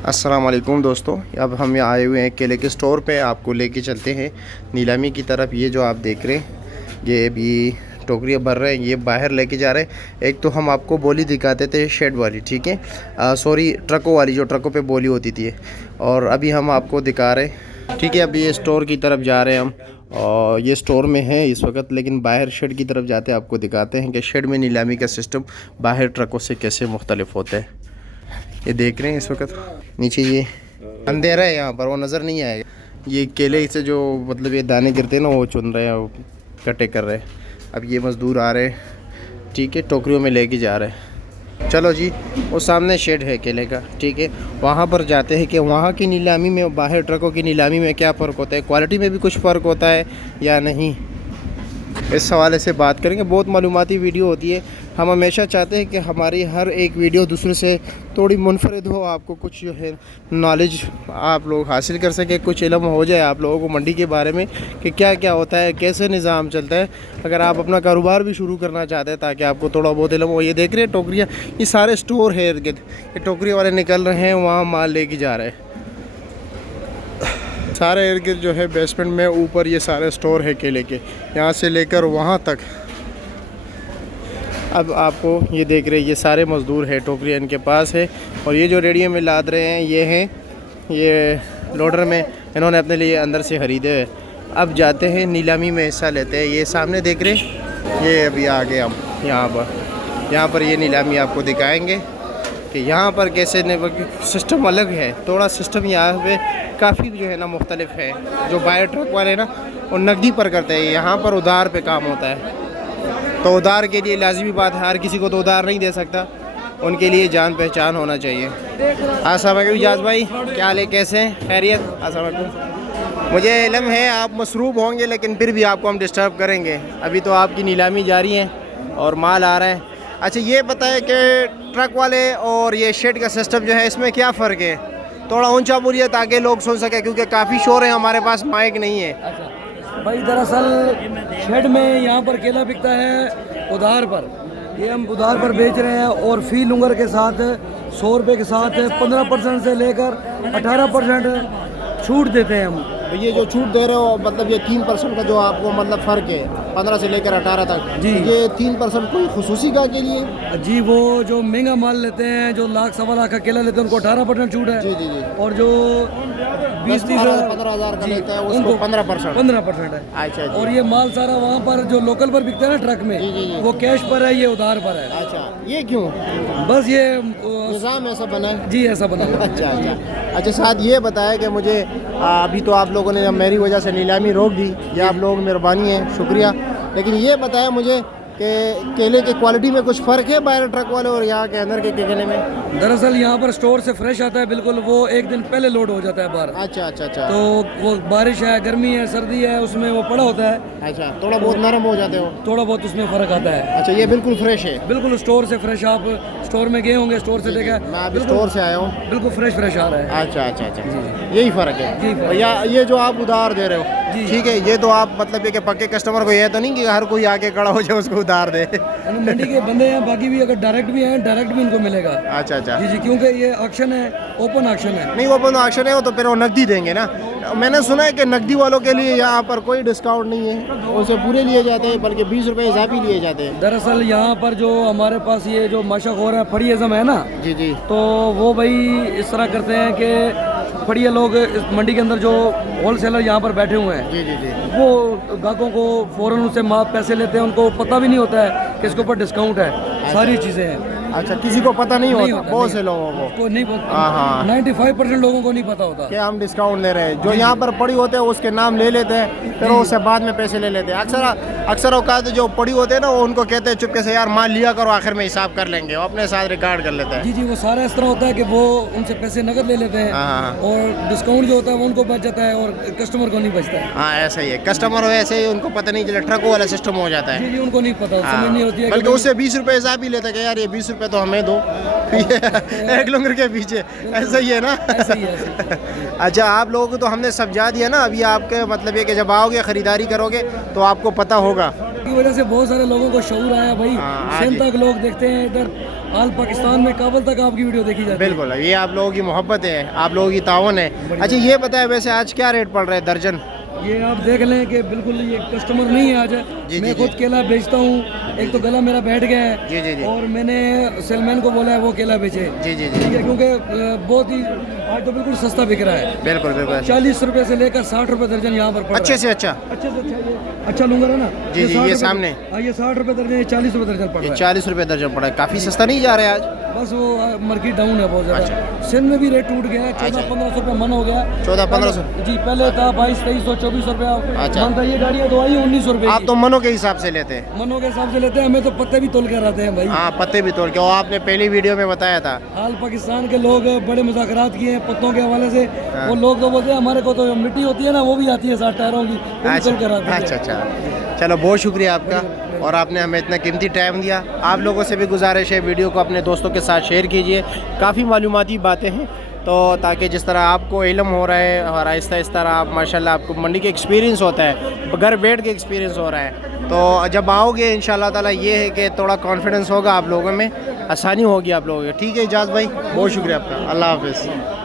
अस्सलाम वालेकुम दोस्तों, अब हम यहाँ आए हुए हैं केले के स्टोर पे। आपको लेके चलते हैं नीलामी की तरफ। ये जो आप देख रहे हैं, ये अभी टोकरियाँ भर रहे हैं, ये बाहर लेके जा रहे हैं। एक तो हम आपको बोली दिखाते थे शेड वाली, ठीक है, सॉरी ट्रकों वाली, जो ट्रकों पे बोली होती थी, और अभी हम आपको दिखा रहे हैं, ठीक है। अभी ये स्टोर की तरफ जा रहे हैं हम, और ये स्टोर में है इस वक्त, लेकिन बाहर शेड की तरफ जाते हैं, आपको दिखाते हैं कि शेड में नीलामी का सिस्टम बाहर ट्रकों से कैसे मुख्तलिफ होता है। ये देख रहे हैं इस वक्त नीचे, ये अंधेरा है यहाँ पर, वो नज़र नहीं आएगा। ये केले से जो मतलब ये दाने गिरते हैं ना, वो चुन रहे हैं, वो कटे कर रहे हैं। अब ये मज़दूर आ रहे हैं, ठीक है, टोकरियों में लेके जा रहे हैं। चलो जी, वो सामने शेड है केले का, ठीक है, वहाँ पर जाते हैं कि वहाँ की नीलामी में बाहर ट्रकों की नीलामी में क्या फ़र्क होता है, क्वालिटी में भी कुछ फ़र्क होता है या नहीं, इस हवाले से बात करेंगे। बहुत मालूमाती वीडियो होती है। हम हमेशा चाहते हैं कि हमारी हर एक वीडियो दूसरे से थोड़ी मुनफरिद हो, आपको कुछ जो है नॉलेज आप लोग हासिल कर सकें, कुछ इल्म हो जाए आप लोगों को मंडी के बारे में कि क्या क्या होता है, कैसे निज़ाम चलता है, अगर आप अपना कारोबार भी शुरू करना चाहते हैं, ताकि आपको थोड़ा बहुत इल्म हो। ये देख रहे हैं टोकरियाँ, ये सारे स्टोर है इर्द गिर्द, ये टोकरी वाले निकल रहे हैं, वहाँ माल लेके जा रहे हैं। सारे इर्द गिर्द जो है बेसमेंट में ऊपर ये सारे स्टोर है केले के, यहाँ से लेकर वहाँ तक। अब आपको ये देख रहे हैं, ये सारे मज़दूर है, टोकरियाँ इनके पास है, और ये जो रेडियो में लाद रहे हैं ये हैं, ये लोडर में इन्होंने अपने लिए अंदर से ख़रीदे हुए। अब जाते हैं नीलामी में हिस्सा लेते हैं। ये सामने देख रहे हैं, ये अभी आ गए हम यहाँ पर ये नीलामी आपको दिखाएंगे कि यहाँ पर कैसे सिस्टम अलग है, थोड़ा सिस्टम यहाँ पे काफ़ी जो है ना मुख्तलिफ है। जो बायर ट्रक वाले ना वो नकदी पर करते हैं, यहाँ पर उधार पे काम होता है। तो उधार के लिए लाजमी बात है, हर किसी को तो उधार नहीं दे सकता, उनके लिए जान पहचान होना चाहिए। अस्सलाम वालेकुम इजाज़ भाई, क्या हाल है, कैसे हैं, खैरियत? अस्सलाम वालेकुम। मुझे इल्म है आप मसरूफ़ होंगे, लेकिन फिर भी आपको हम डिस्टर्ब करेंगे। अभी तो आपकी नीलामी जारी है और माल आ रहा है। अच्छा ये बताएं कि ट्रक वाले और ये शेड का सिस्टम जो है, इसमें क्या फ़र्क है? थोड़ा ऊंचा बोलिए ताकि लोग सुन सकें, क्योंकि काफ़ी शोर है, हमारे पास माइक नहीं है। अच्छा भाई, दरअसल शेड में यहाँ पर केला बिकता है उधार पर, ये हम उधार पर बेच रहे हैं, और फी लुंगर के साथ 100 रुपये के साथ 15% से लेकर 18% छूट देते हैं हम। तो ये जो छूट दे रहे हो, मतलब ये 3% का जो आपको मतलब फ़र्क है 15 से लेकर 18 तक जी, ये 3% कोई खुसूसी का के लिए? जी, वो जो महंगा माल लेते हैं, जो लाख सवा लाख का केला लेते हैं, उनको 18% छूट है। जी जी जी। और जो 20-30 15 हज़ार का लेता है उसको 15% है। अच्छा जी। और ये माल सारा वहाँ पर जो लोकल पर बिकता है ना ट्रक में, जी, जी, जी। वो कैश पर है, ये उधार पर है। अच्छा, ये क्यों बस ये निज़ाम ऐसा बना है? जी ऐसा बना है। अच्छा साथ ये बताया कि मुझे अभी तो आप लोगों ने मेरी वजह से नीलामी रोक दी, ये आप लोगों की मेहरबानी है, शुक्रिया। लेकिन ये बताया मुझे कि केले की क्वालिटी में कुछ फ़र्क है बाहर ट्रक वाले और यहाँ के अंदर के केले में? दरअसल यहाँ पर स्टोर से फ्रेश आता है बिल्कुल, वो एक दिन पहले लोड हो जाता है बाहर। अच्छा अच्छा अच्छा। तो वो बारिश है, गर्मी है, सर्दी है, उसमें वो पड़ा होता है। अच्छा, थोड़ा बहुत नरम हो जाते हो? थोड़ा बहुत उसमें फ़र्क आता है। अच्छा, ये बिल्कुल फ्रेश है? बिल्कुल स्टोर से फ्रेश, आप स्टोर में गए होंगे, स्टोर से देखा, मैं अभी स्टोर से आया हूँ, बिल्कुल फ्रेश आ रहा है। अच्छा अच्छा अच्छा, यही फ़र्क है जी। या ये जो आप उधार दे रहे हो? ठीक है, ये तो आप मतलब ये कि पक्के कस्टमर को, ये तो नहीं कि हर कोई आके खड़ा हो जाए उसको उधार दे। मंडी के बंदे हैं, बाकी भी अगर डायरेक्ट भी हैं, डायरेक्ट भी इनको मिलेगा। अच्छा अच्छा जी, क्योंकि ये ऑक्शन है, ओपन ऑक्शन है। नहीं, ओपन ऑक्शन है वो तो फिर वो नकदी देंगे ना। मैंने सुना है कि नकदी वालों के लिए यहाँ पर कोई डिस्काउंट नहीं है, उनसे पूरे लिए जाते हैं, बल्कि 20 रुपये इजाफी लिए जाते हैं। दरअसल यहाँ पर जो हमारे पास ये जो माशाखोर है, फड़ी अज़म है ना, जी जी, तो वो भाई इस तरह करते हैं कि फड़िया लोग इस मंडी के अंदर जो होलसेलर यहाँ पर बैठे हुए हैं, जी जी जी, वो ग्राहकों को फ़ौरन उससे माफ पैसे लेते हैं, उनको पता भी नहीं होता है कि इसके ऊपर डिस्काउंट है, सारी चीज़ें हैं। अच्छा, किसी को पता नहीं होता, बहुत से लोगों को नहीं पता, 95% लोगों को नहीं पता होता कि हम डिस्काउंट ले रहे हैं। जो यहाँ पर पड़ी होते हैं उसके नाम ले लेते हैं, फिर उससे बाद में पैसे ले लेते हैं। अक्सर औकात जो पड़ी होते हैं ना, वो उनको कहते हैं चुपके से, यार माल लिया करो, आखिर में हिसाब कर लेंगे, वो अपने साथ रिकॉर्ड कर लेते हैं। जी, वो सारा इस तरह होता है कि वो उनसे पैसे नकद ले लेते हैं, और डिस्काउंट जो होता है वो उनको बच जाता है और कस्टमर को नहीं बचता है। हाँ, ऐसा ही है, कस्टमर वैसे ही उनको पता नहीं चला, ट्रकों वाला सिस्टम हो जाता है। जी, उनको नहीं पता, समझ नहीं होती है, बल्कि उससे 20 रुपये इजाफी लेते हैं कि यार ये 20 रुपये तो हमें दो, एक लंगर के पीछे, ऐसा ही है ना? ऐसे ही। अच्छा, आप लोगों को तो हमने समझा दिया ना, अभी आपके मतलब ये कि जब आओगे ख़रीदारी करोगे तो आपको पता होगा। की वजह से बहुत सारे लोगों को शऊर आया भाई, सेम तक लोग देखते हैं इधर ऑल पाकिस्तान में काबुल तक आपकी वीडियो देखी जाती है। बिल्कुल, ये आप लोगों की मोहब्बत है, आप लोगों की तावन है। अच्छा ये बताएं वैसे आज क्या रेट पड़ रहा है दर्जन? ये आप देख लें कि बिल्कुल ये कस्टमर नहीं है आज। जी, मैं जी, खुद केला बेचता हूँ, एक तो गला मेरा बैठ गया है। जी, जी, जी। और मैंने सेलमैन को बोला है वो केला बेचे। जी, जी, जी। ठीक है, क्योंकि बहुत ही आज तो बिल्कुल सस्ता बिक रहा है। बिल्कुल बिल्कुल। 40 रुपए से लेकर 60 रुपए दर्जन यहाँ पर पड़ रहा है। अच्छे से अच्छा अच्छे से अच्छा, ये अच्छा लूंगा ना। जी, जी, 60 ये रुपए- सामने। हाँ, ये 60 रुपए दर्जन, ये 40 रुपए दर्जन पड़ ये रहा है। 40 रुपये दर्जन पड़ा है, काफ़ी सस्ता नहीं जा रहा है आज। बस वो मार्केट डाउन है बहुत ज़्यादा। सिंध में भी रेट टूट गया है, 1400-1500 रुपए मन हो गया। 1400-1500 जी, पहले था 2200-2300 2400 रुपया अच्छा। मन था। ये गाड़ियाँ तो आई 1900 रुपए आप तो मनों के हिसाब से लेते हैं? मनों के हिसाब से लेते हैं, हमें तो पत्ते भी तोल कर आते हैं भाई। हाँ, पत्ते भी तोड़ के, वो आपने पहली वीडियो में बताया था। हाल पाकिस्तान के लोग बड़े मुज़ाकरात किए हैं पत्तों के हवाले से। वो लोग तो बोलते हैं हमारे को तो मिट्टी होती है ना, वो भी आती है 60 टायरों की, वो भी तोल कर आते हैं। अच्छा अच्छा, चलो बहुत शुक्रिया आपका, और आपने हमें इतना कीमती टाइम दिया। आप लोगों से भी गुजारिश है वीडियो को अपने दोस्तों के साथ शेयर कीजिए, काफ़ी मालूमाती बातें हैं, तो ताकि जिस तरह आपको इल्म हो रहा है और आहिस्ता आहिस्ता आप माशाल्लाह आपको मंडी के एक्सपीरियंस होता है, घर बैठ के एक्सपीरियंस हो रहा है, तो जब आओगे इंशाल्लाह ताला ये है कि थोड़ा कॉन्फिडेंस होगा आप लोगों में, आसानी होगी आप लोगों को। ठीक है इजाज़ भाई, बहुत शुक्रिया आपका, अल्लाह हाफ़िज़।